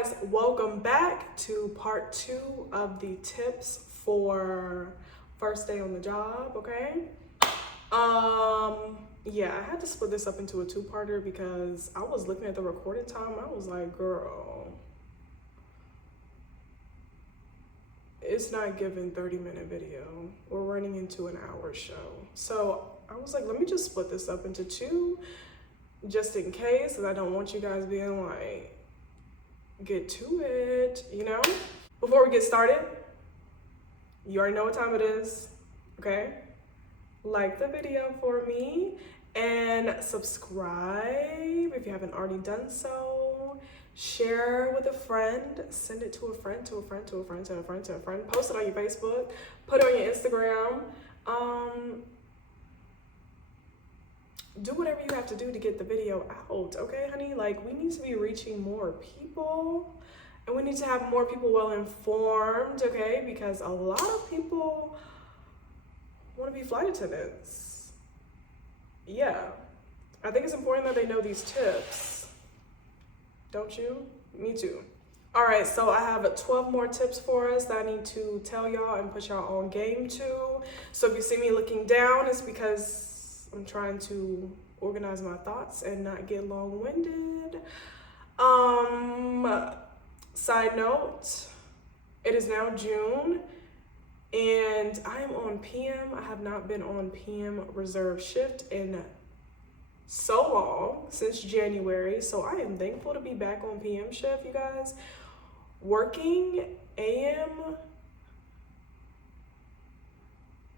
guys, welcome back to part 2 of the tips for first day on the job. Okay, yeah, I had to split this up into a two-parter because I was looking at the recorded time. I was like, girl, it's not giving 30-minute video. We're running into an hour show. So I was like, let me just split this up into 2 just in case, and I don't want you guys being like, get to it, you know? Before we get started, you already know what time it is, okay? Like the video for me and subscribe if you haven't already done so. Share with a friend, send it to a friend, to a friend, to a friend, to a friend, to a friend. Post it on your Facebook, put it on your Instagram. Do whatever you have to do to get the video out, okay, honey? Like, we need to be reaching more people, and we need to have more people well informed, okay? Because a lot of people want to be flight attendants. Yeah, I think it's important that they know these tips. Don't you? Me too. All right, so I have 12 more tips for us that I need to tell y'all and put y'all on game to. So if you see me looking down, it's because I'm trying to organize my thoughts and not get long-winded. Side note, it is now June and I am on PM. I have not been on PM reserve shift in so long, since January. So I am thankful to be back on PM shift, you guys. Working AM,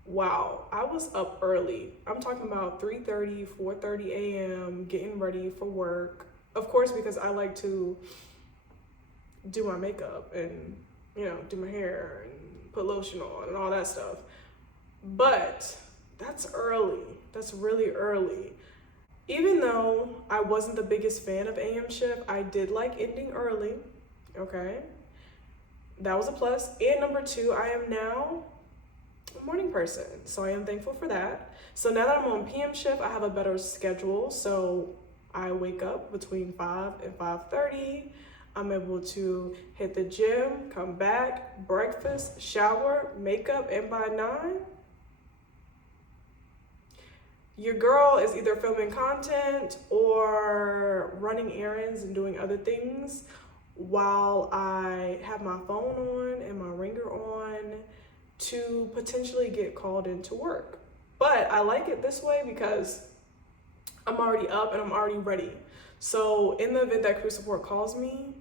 wow, I was up early. I'm talking about 3:30, 4:30 a.m. getting ready for work. Of course, because I like to do my makeup and, you know, do my hair and put lotion on and all that stuff. But that's early. That's really early. Even though I wasn't the biggest fan of AM shift, I did like ending early, okay? That was a plus. And number 2, I am now a morning person, so I am thankful for that. So now that I'm on PM shift, I have a better schedule. So I wake up between 5 and 5:30. I'm able to hit the gym, come back, breakfast, shower, makeup, and by 9, your girl is either filming content or running errands and doing other things while I have my phone on and my ringer on to potentially get called into work. But I like it this way because I'm already up and I'm already ready. So in the event that crew support calls me,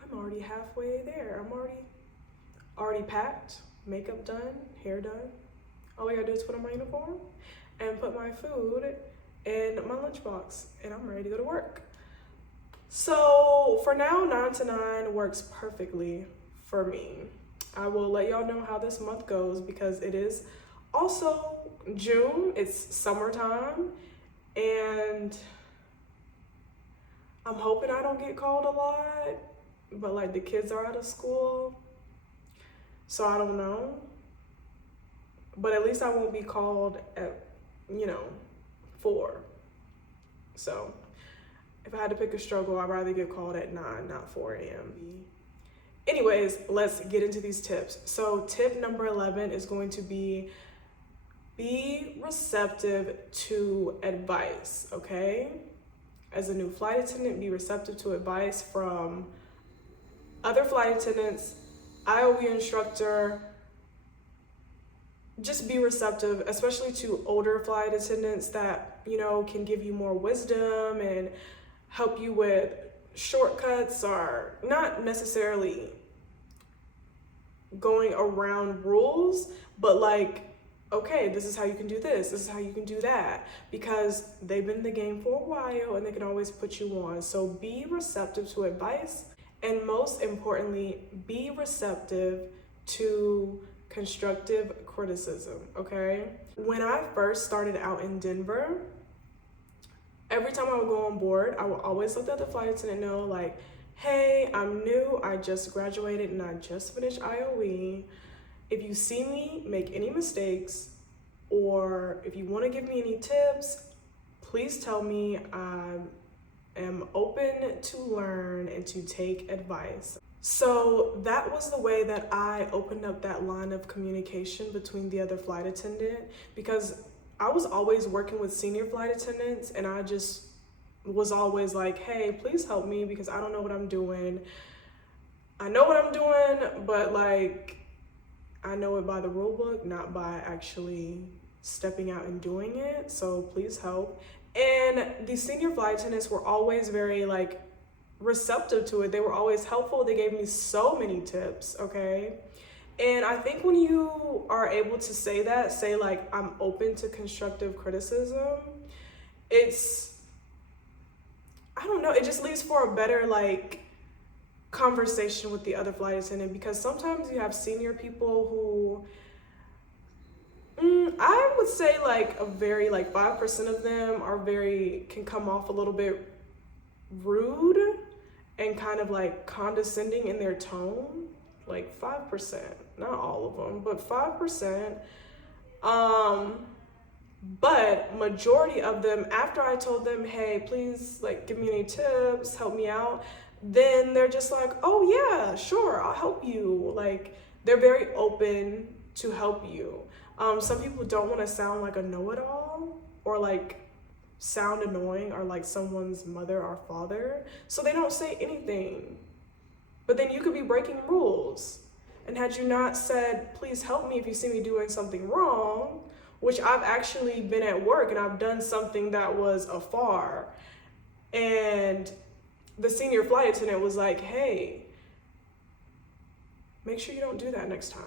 I'm already halfway there. I'm already packed, makeup done, hair done. All I gotta do is put on my uniform and put my food in my lunchbox, and I'm ready to go to work. So for now, 9 to 9 works perfectly for me. I will let y'all know how this month goes because it is also June. It's summertime, and I'm hoping I don't get called a lot, but like the kids are out of school, so I don't know. But at least I won't be called at, 4. So if I had to pick a struggle, I'd rather get called at 9, not 4 a.m. Anyways, let's get into these tips. So tip number 11 is going to be receptive to advice, okay? As a new flight attendant, be receptive to advice from other flight attendants, IOB instructor. Just be receptive, especially to older flight attendants that, can give you more wisdom and help you with shortcuts, or not necessarily going around rules, but like, okay, this is how you can do this is how you can do that, because they've been in the game for a while and they can always put you on. So be receptive to advice, and most importantly, be receptive to constructive criticism, okay? When I first started out in Denver, every time I would go on board, I would always let the other flight attendant know, like, hey, I'm new, I just graduated and I just finished IOE. If you see me make any mistakes, or if you want to give me any tips, please tell me. I'm am open to learn and to take advice. So that was the way that I opened up that line of communication between the other flight attendant, because I was always working with senior flight attendants, and I just was always like, hey, please help me because I don't know what I'm doing. I know what I'm doing, but like, I know it by the rule book, not by actually stepping out and doing it. So please help. And the senior flight attendants were always very like receptive to it. They were always helpful. They gave me so many tips, okay? And I think when you are able to say that, say like, I'm open to constructive criticism, it's, I don't know, it just leaves for a better like conversation with the other flight attendant, because sometimes you have senior people who, I would say like a very like 5% of them are can come off a little bit rude and kind of like condescending in their tone. Like 5%, not all of them, but 5%. But majority of them, after I told them, hey, please like give me any tips, help me out, then they're just like, oh yeah, sure, I'll help you. Like, they're very open to help you. Some people don't want to sound like a know-it-all or like sound annoying or like someone's mother or father, so they don't say anything. But then you could be breaking rules. And had you not said, please help me if you see me doing something wrong, which I've actually been at work and I've done something that was afar, and the senior flight attendant was like, hey, make sure you don't do that next time,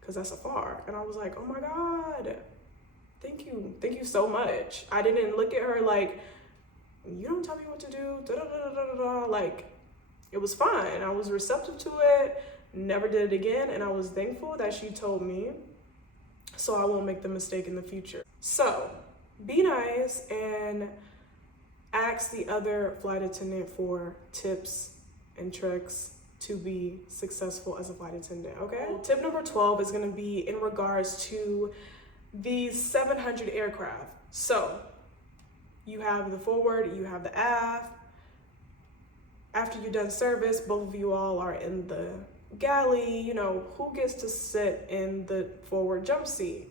because that's afar. And I was like, oh my God, thank you so much. I didn't look at her like, you don't tell me what to do, da da da da da da. Like, it was fine. I was receptive to it, never did it again, and I was thankful that she told me, so I won't make the mistake in the future. So be nice and ask the other flight attendant for tips and tricks to be successful as a flight attendant, okay? Tip number 12 is gonna be in regards to these 700 aircraft. So you have the forward, you have the aft. After you're done service, both of you all are in the galley. You know, who gets to sit in the forward jump seat?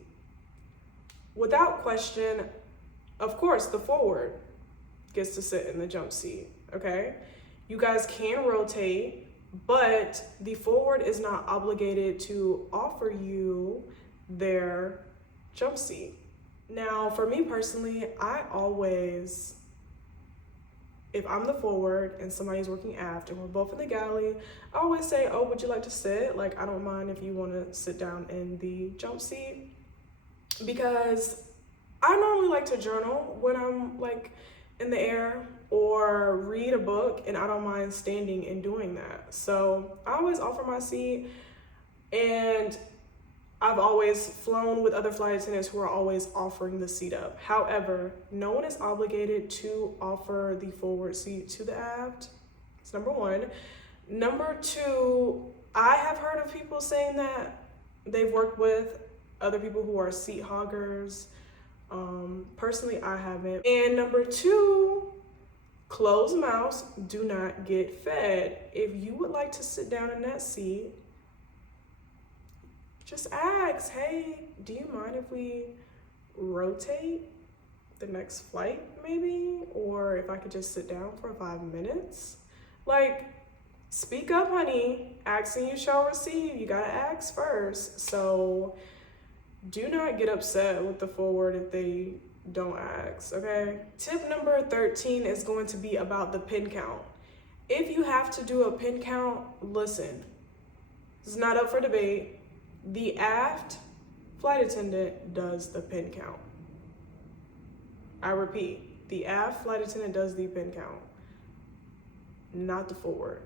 Without question, of course, the forward gets to sit in the jump seat, okay? You guys can rotate, but the forward is not obligated to offer you their jump seat. Now, for me personally, I always, if I'm the forward and somebody's working aft and we're both in the galley, I always say, oh, would you like to sit? Like, I don't mind if you want to sit down in the jump seat, because I normally like to journal when I'm like in the air or read a book, and I don't mind standing and doing that. So I always offer my seat, and I've always flown with other flight attendants who are always offering the seat up. However, no one is obligated to offer the forward seat to the aft. It's number one. Number two, I have heard of people saying that they've worked with other people who are seat hoggers. Personally, I haven't. And number two, closed mouths do not get fed. If you would like to sit down in that seat, just ask, hey, do you mind if we rotate the next flight maybe? Or if I could just sit down for 5 minutes? Like, speak up, honey. Asking you shall receive. You gotta ask first. So do not get upset with the forward if they don't ask, okay? Tip number 13 is going to be about the pin count. If you have to do a pin count, listen, it's not up for debate. The aft flight attendant does the pin count. I repeat, the aft flight attendant does the pin count, not the forward.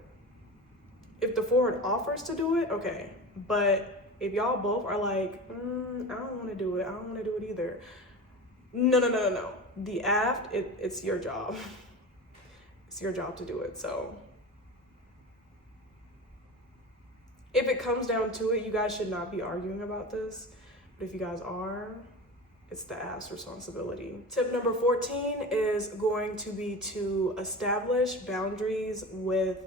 If the forward offers to do it, okay. But if y'all both are like, I don't want to do it, I don't want to do it either. No. The aft, it's your job. It's your job to do it, so. If it comes down to it, you guys should not be arguing about this. But if you guys are, it's the aft's responsibility. Tip number 14 is going to be to establish boundaries with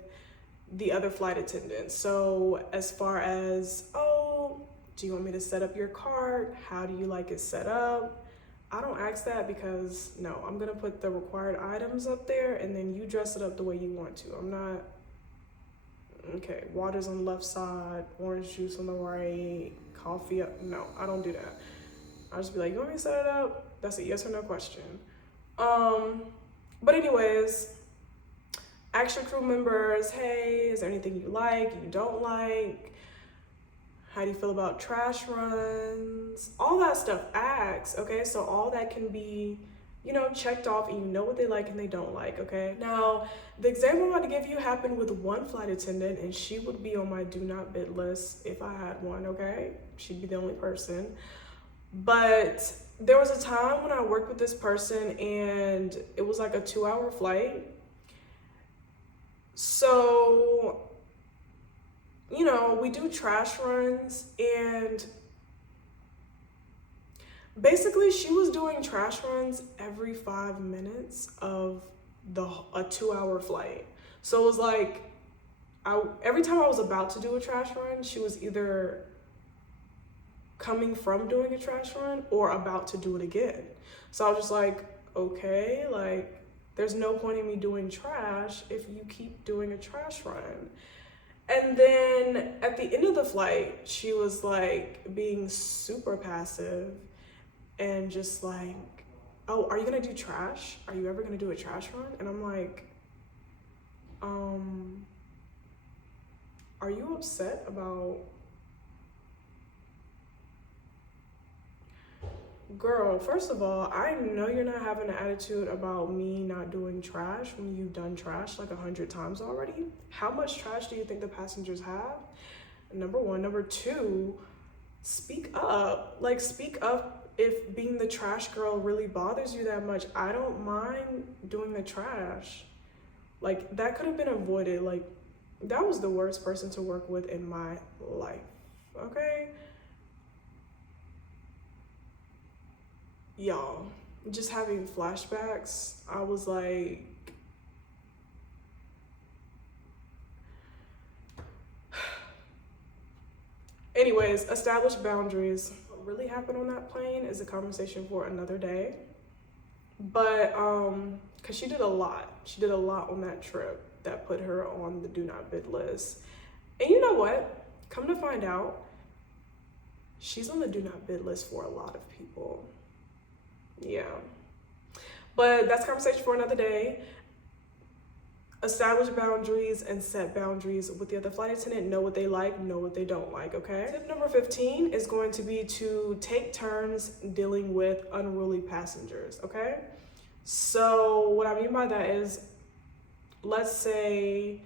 the other flight attendants. So as far as, oh, do you want me to set up your cart? How do you like it set up? I don't ask that because no, I'm gonna put the required items up there and then you dress it up the way you want to. I'm not, okay, water's on the left side, orange juice on the right, coffee up. No, I don't do that. I'll just be like, you want me to set it up? That's a yes or no question. But anyways, ask your crew members, hey, is there anything you like, you don't like? How do you feel about trash runs? All that stuff, ask, okay? So all that can be, you know, checked off and you know what they like and they don't like, okay? Now, the example I'm about to give you happened with one flight attendant and she would be on my do not bid list if I had one, okay? She'd be the only person. But there was a time when I worked with this person and it was like a 2-hour flight. So, you know, we do trash runs and basically she was doing trash runs every 5 minutes of a 2-hour flight. So it was like, every time I was about to do a trash run, she was either coming from doing a trash run or about to do it again. So I was just like, okay, like there's no point in me doing trash if you keep doing a trash run. And then at the end of the flight, she was like being super passive and just like, oh, are you gonna do trash? Are you ever gonna do a trash run? And I'm like, are you upset about, girl, first of all, I know you're not having an attitude about me not doing trash when you've done trash like 100 times already. How much trash do you think the passengers have? Number one. Number two, speak up. Like, speak up if being the trash girl really bothers you that much. I don't mind doing the trash. Like, that could have been avoided. Like, that was the worst person to work with in my life, okay? Y'all, just having flashbacks, I was like, anyways, establish boundaries. What really happened on that plane is a conversation for another day. But, cause she did a lot on that trip that put her on the do not bid list. And you know what? Come to find out, she's on the do not bid list for a lot of people. Yeah, but that's a conversation for another day. Establish boundaries and set boundaries with the other flight attendant. Know what they like, know what they don't like, okay? Tip number 15 is going to be to take turns dealing with unruly passengers, okay? So what I mean by that is, let's say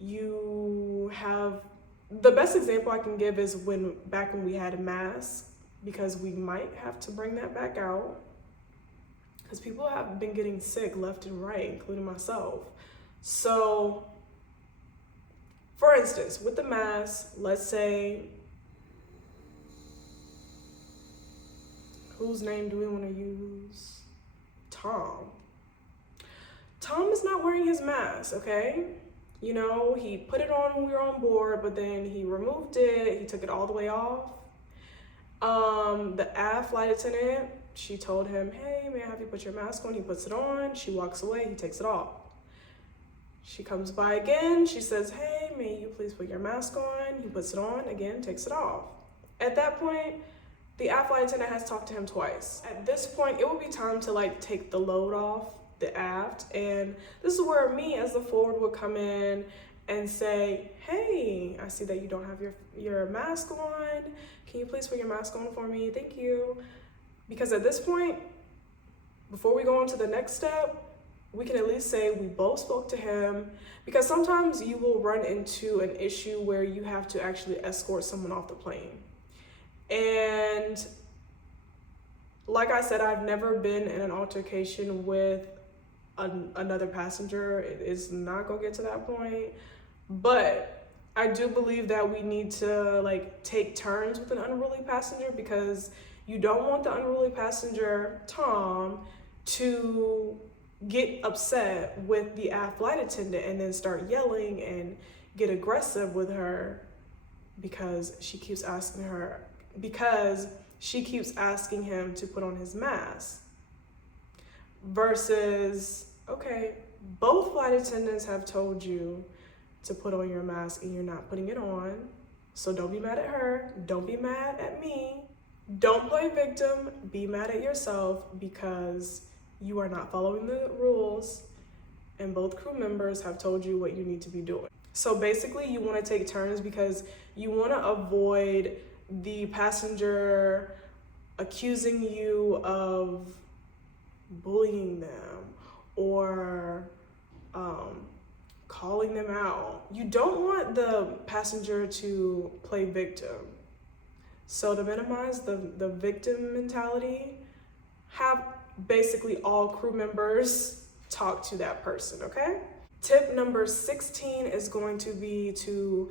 you have, the best example I can give is back when we had masks, because we might have to bring that back out because people have been getting sick left and right, including myself. So, for instance, with the mask, let's say, whose name do we want to use? Tom. Tom is not wearing his mask, okay? You know, he put it on when we were on board, but then he removed it, he took it all the way off. The aft flight attendant, she told him, hey, may I have you put your mask on? He puts it on, she walks away, he takes it off. She comes by again, she says, hey, may you please put your mask on? He puts it on, again, takes it off. At that point, the aft flight attendant has talked to him twice. At this point, it would be time to like take the load off the aft, and this is where me as the forward would come in and say, hey, I see that you don't have your mask on. Can you please put your mask on for me? Thank you. Because at this point, before we go on to the next step, we can at least say we both spoke to him, because sometimes you will run into an issue where you have to actually escort someone off the plane. And like I said, I've never been in an altercation with another passenger. It is not gonna get to that point. But I do believe that we need to like take turns with an unruly passenger, because You don't want the unruly passenger, Tom, to get upset with the flight attendant and then start yelling and get aggressive with her because she keeps asking him to put on his mask. Versus, okay, both flight attendants have told you to put on your mask and you're not putting it on. So don't be mad at her. Don't be mad at me. Don't play victim. Be mad at yourself because you are not following the rules and both crew members have told you what you need to be doing. So basically you want to take turns because you want to avoid the passenger accusing you of bullying them or calling them out. You don't want the passenger to play victim. So to minimize the victim mentality, have basically all crew members talk to that person, okay? Tip number 16 is going to be to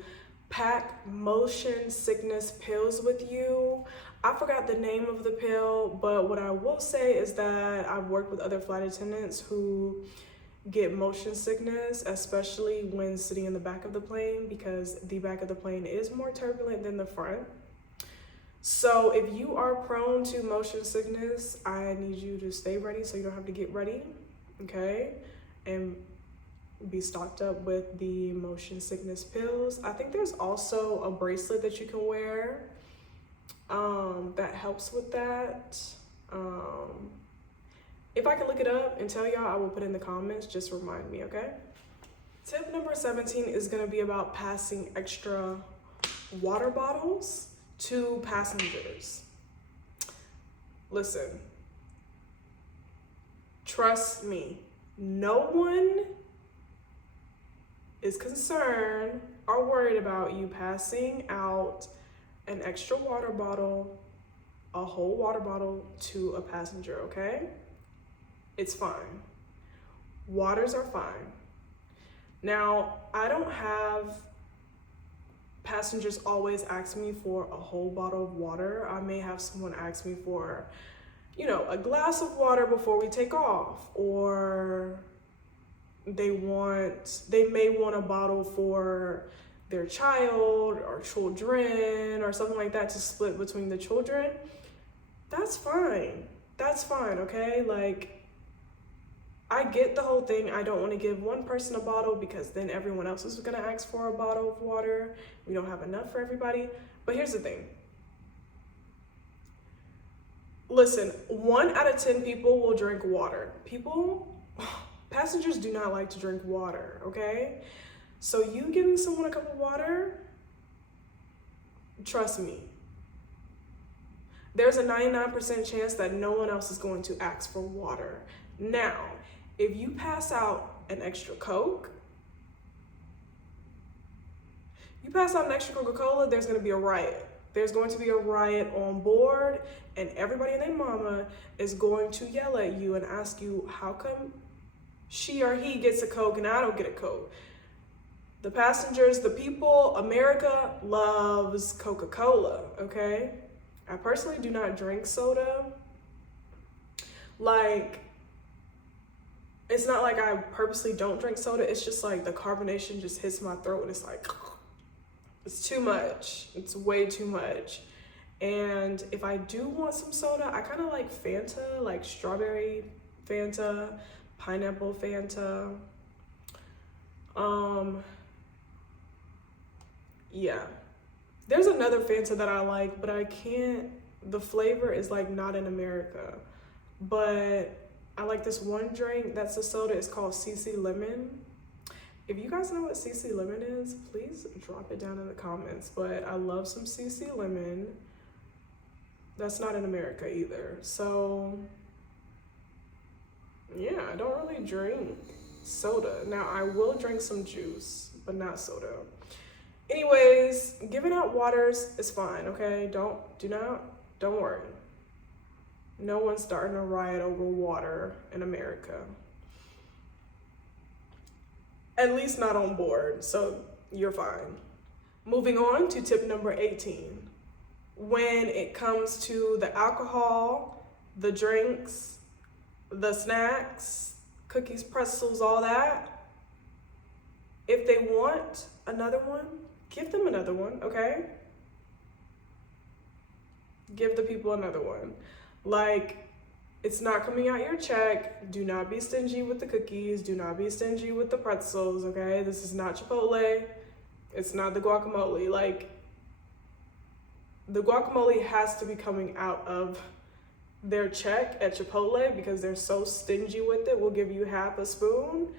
pack motion sickness pills with you. I forgot the name of the pill, but what I will say is that I've worked with other flight attendants who get motion sickness, especially when sitting in the back of the plane, because the back of the plane is more turbulent than the front. So if you are prone to motion sickness, I need you to stay ready so you don't have to get ready, okay? And be stocked up with the motion sickness pills. I think there's also a bracelet that you can wear that helps with that. If I can look it up and tell y'all, I will put in the comments. Just remind me, okay? Tip number 17 is gonna be about passing extra water bottles to passengers. Listen, trust me, no one is concerned or worried about you passing out an extra water bottle, a whole water bottle to a passenger, okay? It's fine. Waters are fine. Now, I don't have passengers always ask me for a whole bottle of water. I may have someone ask me for, a glass of water before we take off, or they may want a bottle for their child or children or something like that to split between the children. That's fine. That's fine, okay? Like, I get the whole thing. I don't want to give one person a bottle because then everyone else is going to ask for a bottle of water. We don't have enough for everybody. But here's the thing. Listen, 1 out of 10 people will drink water. Passengers do not like to drink water, okay? So you giving someone a cup of water, trust me, there's a 99% chance that no one else is going to ask for water. Now, if you pass out an extra Coke, you pass out an extra Coca-Cola, there's gonna be a riot. There's going to be a riot on board, and everybody and their mama is going to yell at you and ask you, how come she or he gets a Coke and I don't get a Coke? The passengers, the people, America loves Coca-Cola, okay? I personally do not drink soda. Like, it's not like I purposely don't drink soda. It's just like the carbonation just hits my throat and it's like, it's too much. It's way too much. And if I do want some soda, I kind of like Fanta, like strawberry Fanta, pineapple Fanta. Yeah. There's another Fanta that I like, but I can't, the flavor is like not in America. But I like this one drink that's a soda. It's called CC Lemon. If you guys know what CC Lemon is, please drop it down in the comments. But I love some CC Lemon. That's not in America either. So yeah, I don't really drink soda. Now I will drink some juice, but not soda. Anyways, giving out waters is fine, okay? Don't worry. No one's starting a riot over water in America. At least not on board, so you're fine. Moving on to tip number 18. when it comes to the alcohol, the drinks, the snacks, cookies, pretzels, all that. If they want another one, give them another one, okay? Give the people another one. Like, it's not coming out your check. Do not be stingy with the cookies. Do not be stingy with the pretzels, okay? This is not Chipotle. It's not the guacamole. Like, the guacamole has to be coming out of their check at Chipotle because they're so stingy with it. We'll give you half a spoon.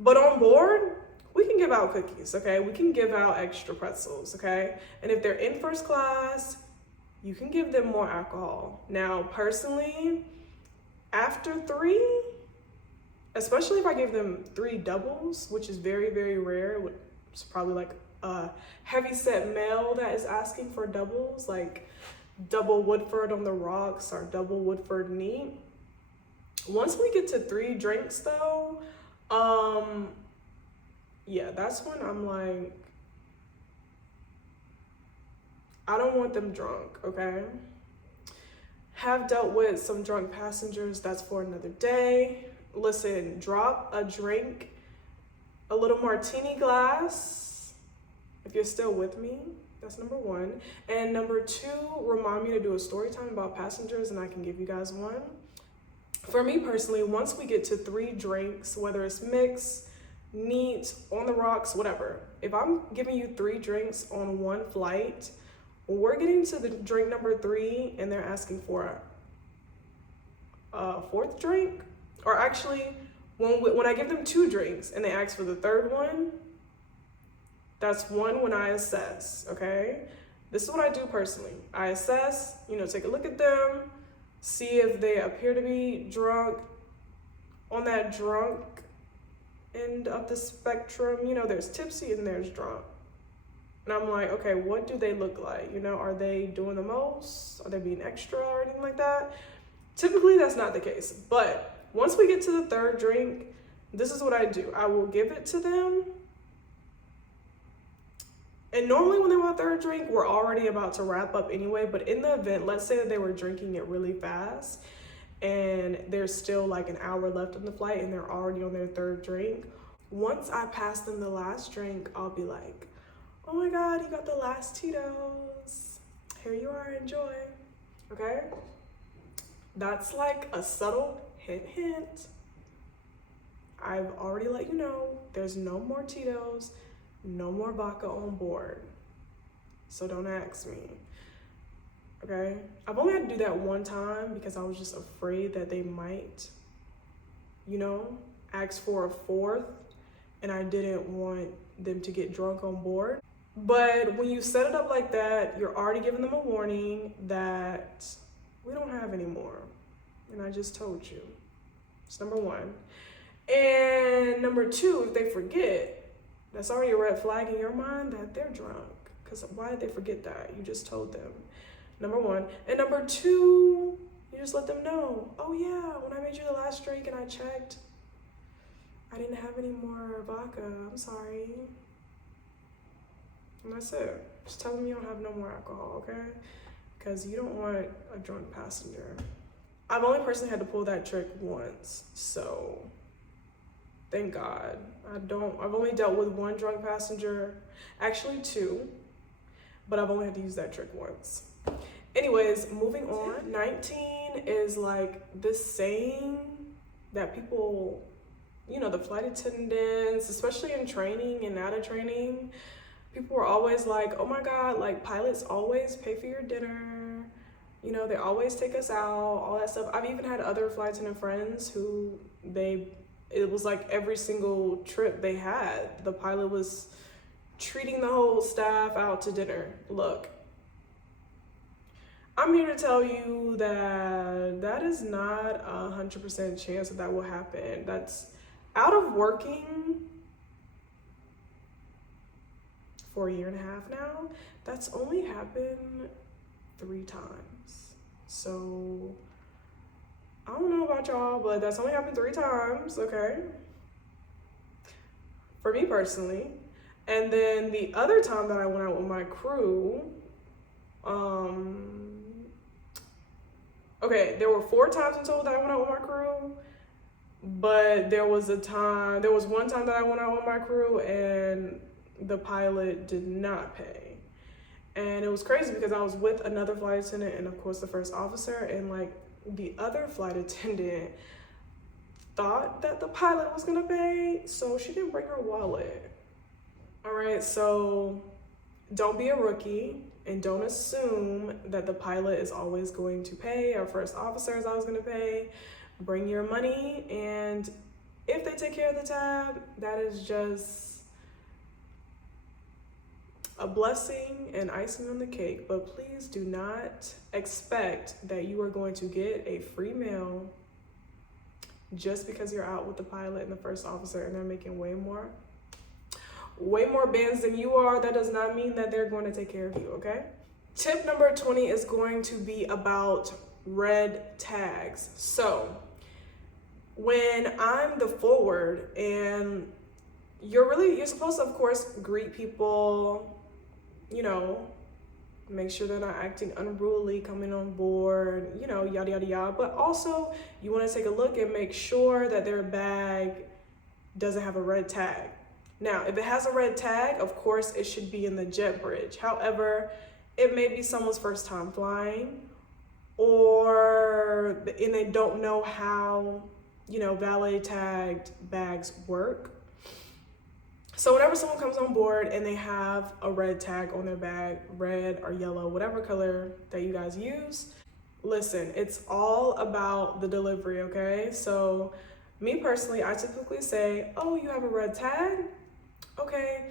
But on board, we can give out cookies, okay? We can give out extra pretzels, okay? And if they're in first class, you can give them more alcohol. Now, personally, after 3, especially if I give them 3 doubles, which is very, very rare, it's probably like a heavy-set male that is asking for doubles, like double Woodford on the rocks or double Woodford neat. Once we get to 3 drinks though, yeah, that's when I'm like, I don't want them drunk, okay? Have dealt with some drunk passengers, that's for another day. Listen, drop a drink, a little martini glass, if you're still with me. That's number 1. And number 2, remind me to do a story time about passengers and I can give you guys one. For me personally, once we get to 3 drinks, whether it's mixed, neat, on the rocks, whatever. If I'm giving you 3 drinks on one flight, we're getting to the drink number 3 and they're asking for a 4th drink. Or actually, when I give them 2 drinks and they ask for the 3rd one, that's one when I assess, okay? This is what I do personally. I assess, take a look at them, see if they appear to be drunk. On that drunk end of the spectrum, there's tipsy and there's drunk. And I'm like, okay, what do they look like? Are they doing the most? Are they being extra or anything like that? Typically, that's not the case. But once we get to the 3rd drink, this is what I do. I will give it to them. And normally when they want a 3rd drink, we're already about to wrap up anyway. But in the event, let's say that they were drinking it really fast and there's still like an hour left on the flight and they're already on their 3rd drink. Once I pass them the last drink, I'll be like, oh my God, you got the last Tito's. Here you are, enjoy, okay? That's like a subtle hint, hint. I've already let you know there's no more Tito's, no more vodka on board. So don't ask me, okay? I've only had to do that one time because I was just afraid that they might, ask for a 4th and I didn't want them to get drunk on board. But when you set it up like that, you're already giving them a warning that we don't have any more. And I just told you. It's number 1. And number 2, if they forget, that's already a red flag in your mind that they're drunk. Because why did they forget that? You just told them. Number 1. And number 2, you just let them know. Oh yeah, when I made you the last drink and I checked, I didn't have any more vodka. I'm sorry. And that's it. Just tell them you don't have no more alcohol, okay? Because you don't want a drunk passenger. I've only personally had to pull that trick once, so thank God. I've only dealt with 1 drunk passenger, actually 2, but I've only had to use that trick once. Anyways, moving on. 19 is like this saying that people, the flight attendants, especially in training and out of training, people were always like, oh my God, like pilots always pay for your dinner. They always take us out, all that stuff. I've even had other flight attendant friends who it was like every single trip they had, the pilot was treating the whole staff out to dinner. Look, I'm here to tell you that is not 100% chance that will happen. That's out of working for a year and a half now. That's only happened 3 times. So I don't know about y'all, but that's only happened 3 times, okay? For me personally. And then the other time that I went out with my crew, Okay, there were 4 times in total that I went out with my crew, but there was one time that I went out with my crew and the pilot did not pay. And it was crazy because I was with another flight attendant and of course the first officer, and like the other flight attendant thought that the pilot was gonna pay, so she didn't bring her wallet. All right, so don't be a rookie and don't assume that the pilot is always going to pay or first officer is always gonna pay. Bring your money, and if they take care of the tab, that is just a blessing and icing on the cake. But please do not expect that you are going to get a free meal just because you're out with the pilot and the first officer and they're making way more bands than you are. That does not mean that they're going to take care of you, okay? Tip number 20 is going to be about red tags. So when I'm the forward and you're supposed to, of course, greet people, you know, make sure they're not acting unruly coming on board, you know, yada, yada, yada. But also you want to take a look and make sure that their bag doesn't have a red tag. Now, if it has a red tag, of course, it should be in the jet bridge. However, it may be someone's first time flying, and they don't know how, you know, valet tagged bags work. So whenever someone comes on board and they have a red tag on their bag, red or yellow, whatever color that you guys use, listen, it's all about the delivery, okay? So me personally, I typically say, oh, you have a red tag? Okay,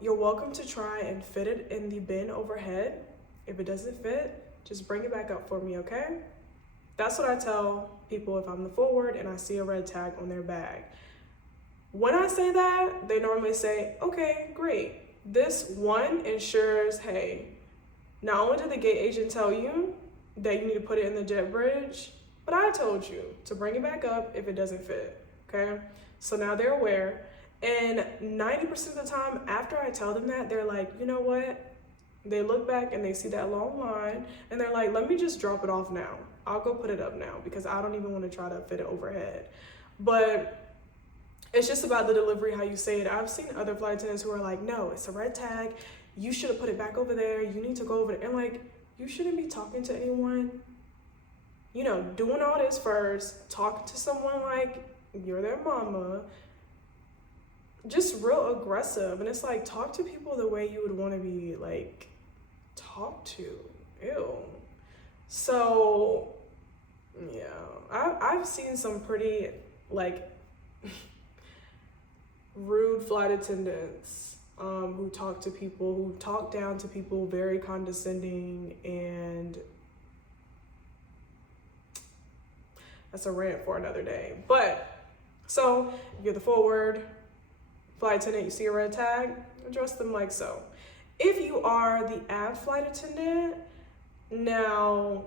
you're welcome to try and fit it in the bin overhead. If it doesn't fit, just bring it back up for me, okay? That's what I tell people if I'm the forward and I see a red tag on their bag. When I say that, they normally say, okay, great. This one ensures, hey, not only did the gate agent tell you that you need to put it in the jet bridge, but I told you to bring it back up if it doesn't fit, okay? So now they're aware. And 90% of the time after I tell them that, they're like, you know what? They look back and they see that long line and they're like, let me just drop it off now. I'll go put it up now because I don't even want to try to fit it overhead. But it's just about the delivery, how you say it. I've seen other flight attendants who are like, no, it's a red tag. You should have put it back over there. You need to go over there. And like, you shouldn't be talking to anyone, you know, doing all this first, talking to someone like you're their mama, just real aggressive. And it's like, talk to people the way you would want to be like talked to. Ew. So yeah, I've seen some pretty like rude flight attendants who talk down to people, very condescending, and that's a rant for another day. But so if you're the forward flight attendant, you see a red tag, address them like so. If you are the ab flight attendant, now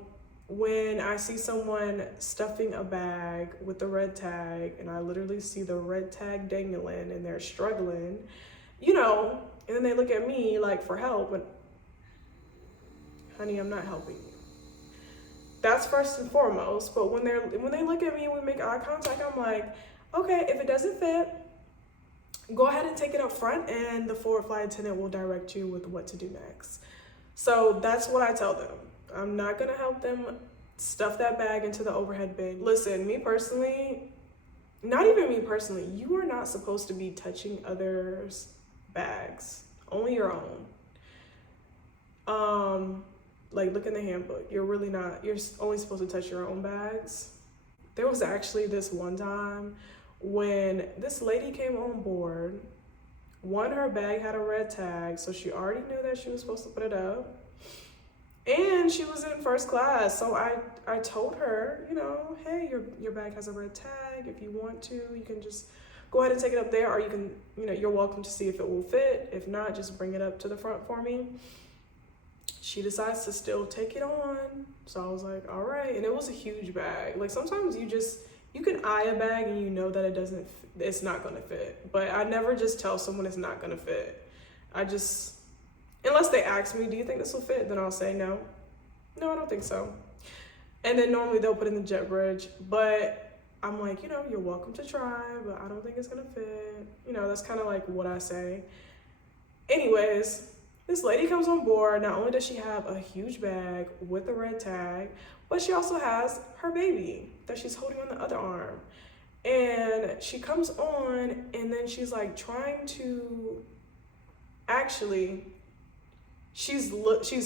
when I see someone stuffing a bag with the red tag and I literally see the red tag dangling and they're struggling, you know, and then they look at me like for help, and honey, I'm not helping you. That's first and foremost. But when they look at me and we make eye contact, I'm like, okay, if it doesn't fit, go ahead and take it up front and the forward flight attendant will direct you with what to do next. So that's what I tell them. I'm not gonna help them stuff that bag into the overhead bin. Listen, me personally, not even me personally, you are not supposed to be touching others' bags, only your own. Like look in the handbook, you're only supposed to touch your own bags. There was actually this one time when this lady came on board. One, her bag had a red tag, so she already knew that she was supposed to put it up. And she was in first class, so I told her, you know, hey, your bag has a red tag. If you want to, you can just go ahead and take it up there, or you can, you know, you're welcome to see if it will fit. If not, just bring it up to the front for me. She decides to still take it on. So I was like, all right. And it was a huge bag. Like sometimes you can eye a bag and you know that it's not gonna fit. But I never just tell someone it's not gonna fit. Unless they ask me, do you think this will fit? Then I'll say no. No, I don't think so. And then normally they'll put in the jet bridge, but I'm like, you know, you're welcome to try, but I don't think it's gonna fit. You know, that's kind of like what I say. Anyways, this lady comes on board. Not only does she have a huge bag with a red tag, but she also has her baby that she's holding on the other arm. And she comes on, and then she's like trying to, actually, she's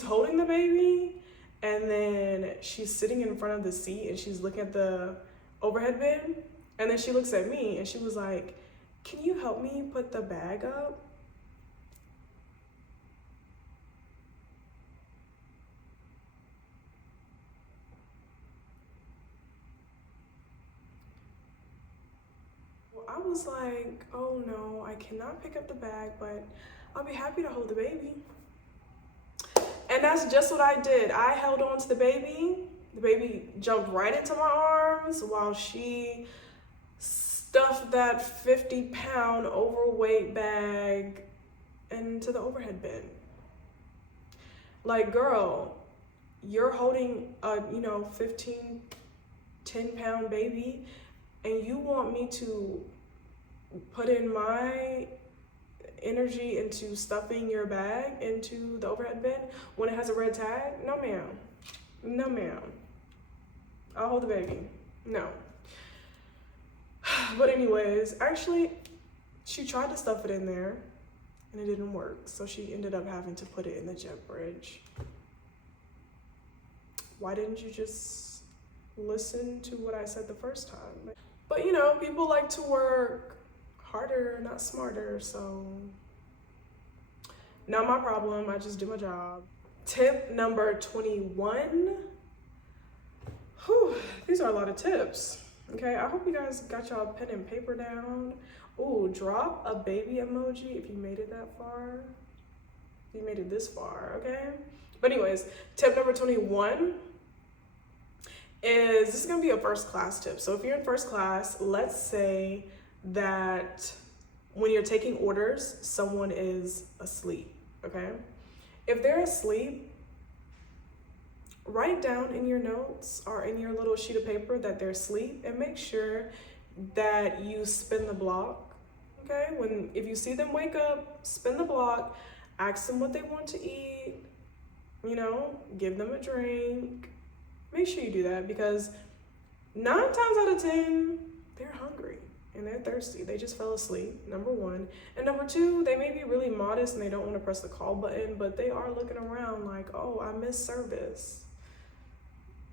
holding the baby, and then she's sitting in front of the seat and she's looking at the overhead bin, and then she looks at me and she was like, can you help me put the bag up? I was like, oh no, I cannot pick up the bag, but I'll be happy to hold the baby. And that's just what I did. I held on to the baby. The baby jumped right into my arms while she stuffed that 50-pound overweight bag into the overhead bin. Like, girl, you're holding a, 10-pound baby, and you want me to put in my energy into stuffing your bag into the overhead bin when it has a red tag? No, ma'am. No, ma'am. I'll hold the baby. No. But anyways, actually, she tried to stuff it in there and it didn't work. So she ended up having to put it in the jet bridge. Why didn't you just listen to what I said the first time? But people like to work harder, not smarter, so not my problem. I just do my job. Tip number 21. Whew, these are a lot of tips. Okay, I hope you guys got y'all pen and paper down. Ooh, drop a baby emoji if you made it that far. If you made it this far, okay? But anyways, tip number 21 is, this is gonna be a first class tip. So if you're in first class, let's say that when you're taking orders, someone is asleep, okay? If they're asleep, write down in your notes or in your little sheet of paper that they're asleep, and make sure that you spin the block, okay? If you see them wake up, spin the block, ask them what they want to eat, give them a drink. Make sure you do that, because 9 times out of 10, they're hungry and they're thirsty. They just fell asleep, number one. And number two, they may be really modest and they don't want to press the call button, but they are looking around like, oh, I missed service.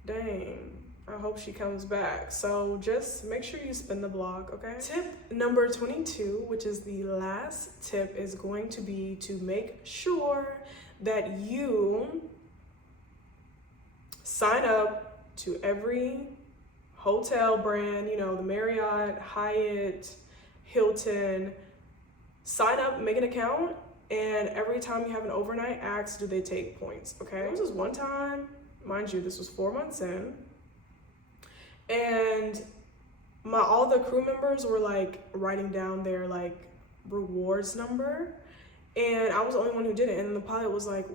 Dang, I hope she comes back. So just make sure you spin the block, okay? Tip number 22, which is the last tip, is going to be to make sure that you sign up to every hotel brand, the Marriott, Hyatt, Hilton. Sign up, make an account, and every time you have an overnight, ask, do they take points, okay? There was this one time, mind you, this was 4 months in, and all the crew members were like writing down their like rewards number, and I was the only one who did it. And the pilot was like,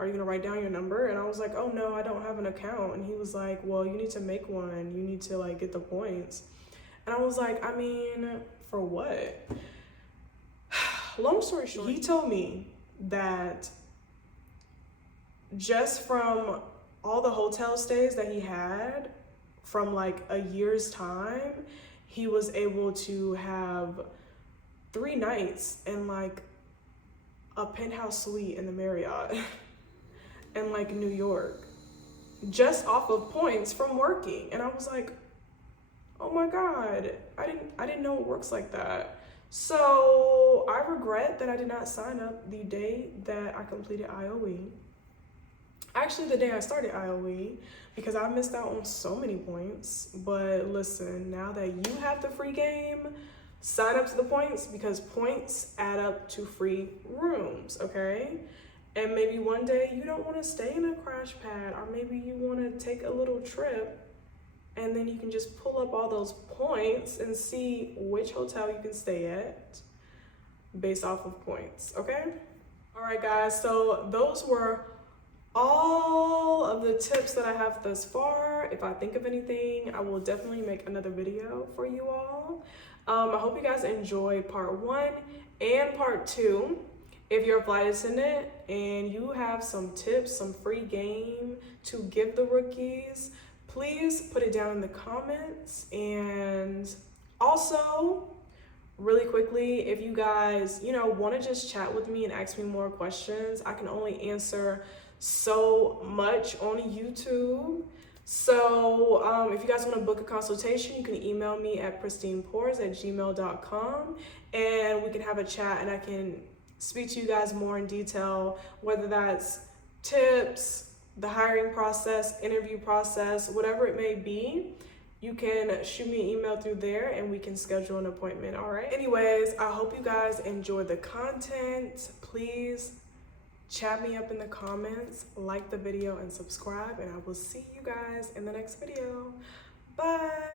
are you gonna write down your number? And I was like, oh no, I don't have an account. And he was like, well, you need to make one. You need to get the points. And I was like, I mean, for what? Long story short, he told me that just from all the hotel stays that he had from a year's time, he was able to have 3 nights in a penthouse suite in the Marriott in New York, just off of points from working. And I was like, oh my God, I didn't know it works like that. So I regret that I did not sign up the day that I completed IOE. Actually, the day I started IOE, because I missed out on so many points. But listen, now that you have the free game, sign up to the points, because points add up to free rooms, okay? And maybe one day you don't want to stay in a crash pad, or maybe you want to take a little trip, and then you can just pull up all those points and see which hotel you can stay at based off of points, okay? All right, guys, so those were all of the tips that I have thus far. If I think of anything, I will definitely make another video for you all. I hope you guys enjoyed part 1 and part 2. If you're a flight attendant and you have some tips, some free game to give the rookies, please put it down in the comments. And also, really quickly, if you guys, want to just chat with me and ask me more questions, I can only answer so much on YouTube. So if you guys want to book a consultation, you can email me at pristinepores@gmail.com and we can have a chat and I can speak to you guys more in detail, whether that's tips, the hiring process, interview process, whatever it may be. You can shoot me an email through there and we can schedule an appointment, all right? Anyways, I hope you guys enjoy the content. Please chat me up in the comments, like the video, and subscribe, and I will see you guys in the next video. Bye.